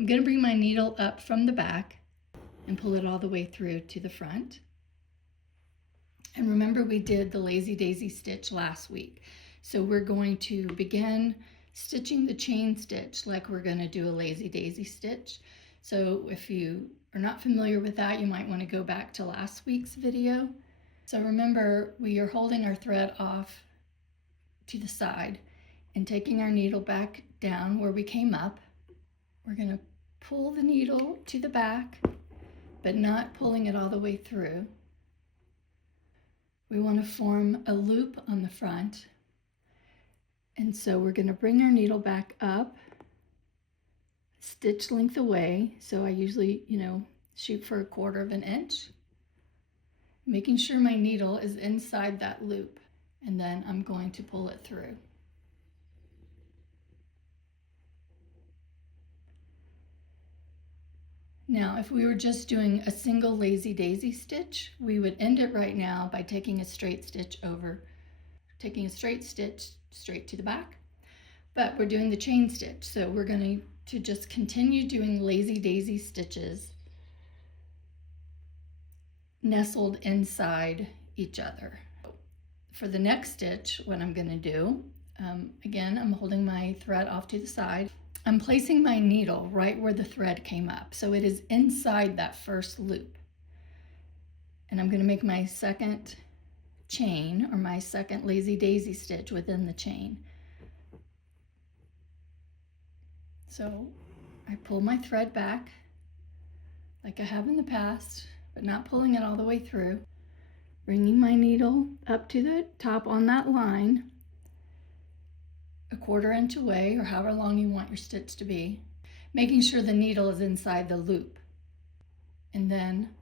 I'm going to bring my needle up from the back and pull it all the way through to the front. And remember, we did the lazy daisy stitch last week. So we're going to begin stitching the chain stitch like we're going to do a lazy daisy stitch. So if you are not familiar with that, you might want to go back to last week's video. So remember, we are holding our thread off to the side and taking our needle back down where we came up. We're going to pull the needle to the back, but not pulling it all the way through. We want to form a loop on the front. And so we're going to bring our needle back up, stitch length away. So I usually, shoot for 1/4 of an inch, making sure my needle is inside that loop. And then I'm going to pull it through. Now, if we were just doing a single lazy daisy stitch, we would end it right now by taking a straight stitch over, taking a straight stitch straight to the back. But we're doing the chain stitch, so we're going to just continue doing lazy daisy stitches nestled inside each other. For the next stitch, what I'm going to do, again, I'm holding my thread off to the side. I'm placing my needle right where the thread came up, so it is inside that first loop. And I'm going to make my second chain, or my second lazy daisy stitch within the chain. So I pull my thread back like I have in the past, but not pulling it all the way through. Bringing my needle up to the top on that line, 1/4 inch away, or however long you want your stitch to be, making sure the needle is inside the loop. And then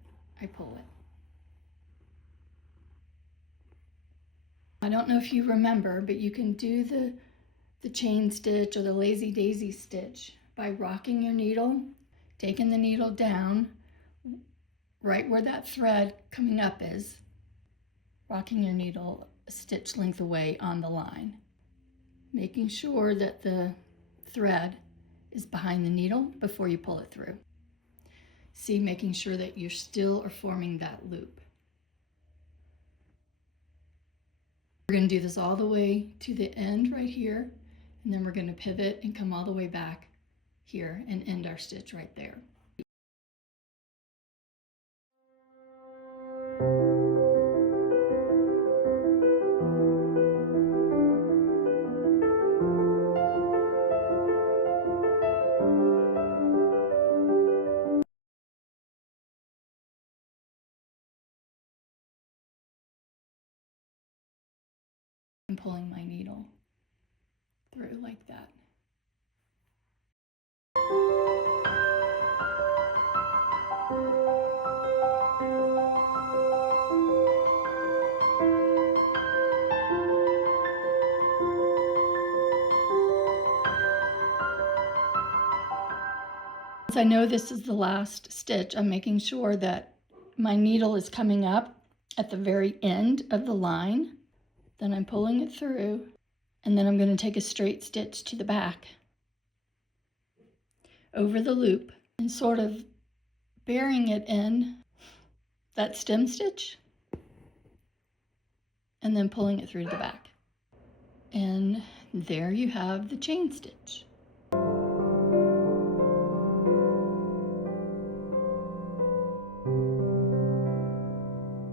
I pull it. I don't know if you remember, but you can do the chain stitch or the lazy daisy stitch by rocking your needle, taking the needle down right where that thread coming up is, rocking your needle a stitch length away on the line, making sure that the thread is behind the needle before you pull it through. See, making sure that you still are forming that loop. We're going to do this all the way to the end right here, and then we're going to pivot and come all the way back here and end our stitch right there. I'm pulling my needle through like that. Since I know this is the last stitch, I'm making sure that my needle is coming up at the very end of the line. Then I'm pulling it through, and then I'm going to take a straight stitch to the back over the loop and sort of burying it in that stem stitch and then pulling it through to the back. And there you have the chain stitch.